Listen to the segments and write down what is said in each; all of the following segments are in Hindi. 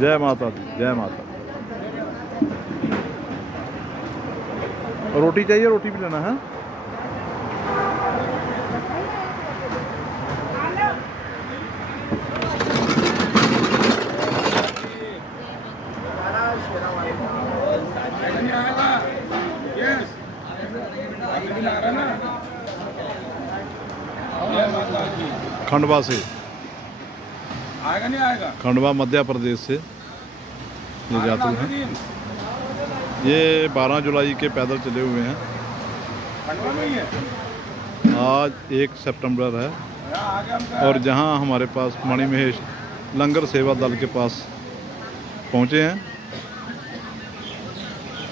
जय माता दी, जय माता। रोटी चाहिए, रोटी भी लेना है। खंडवा से आएगा नहीं आएगा। खंडवा मध्य प्रदेश से ये यात्री हैं। ये 12 जुलाई के पैदल चले हुए हैं। खंडवा में ही है। आज 1 सितंबर है और जहां हमारे पास मणिमहेश लंगर सेवा दल के पास पहुंचे हैं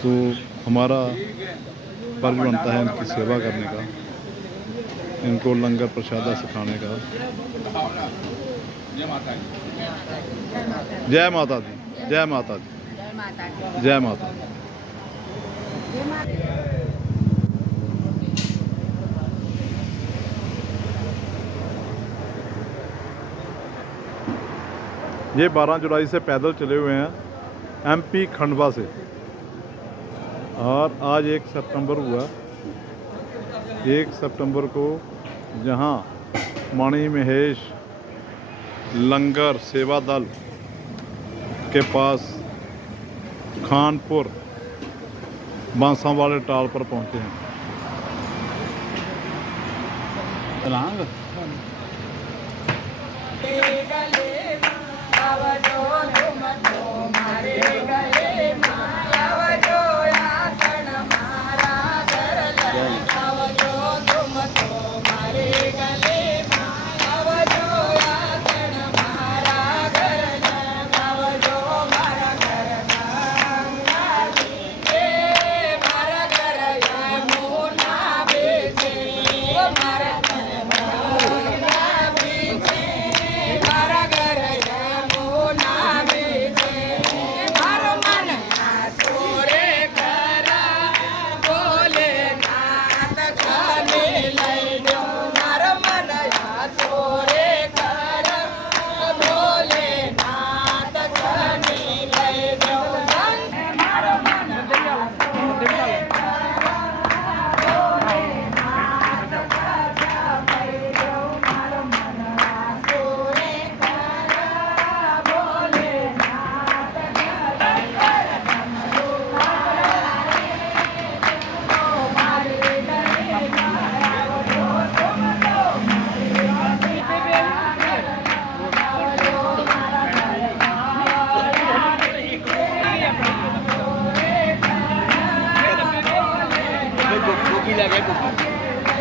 तो हमारा फर्ज बनता है इनकी सेवा करने का, इनको लंगर प्रसादा सिखाने का। जय माता दी। जय माता दी, जय माता दी, जय माता दी। ये 12 जुलाई से पैदल चले हुए हैं एमपी खंडवा से और आज 1 सितंबर हुआ। 1 सितंबर को जहां मणिमहेश लंगर सेवा दल के पास खानपुर बांसावाले टाल पर पहुंचे हैं। चलांग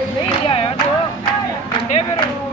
नहीं लिया यार तो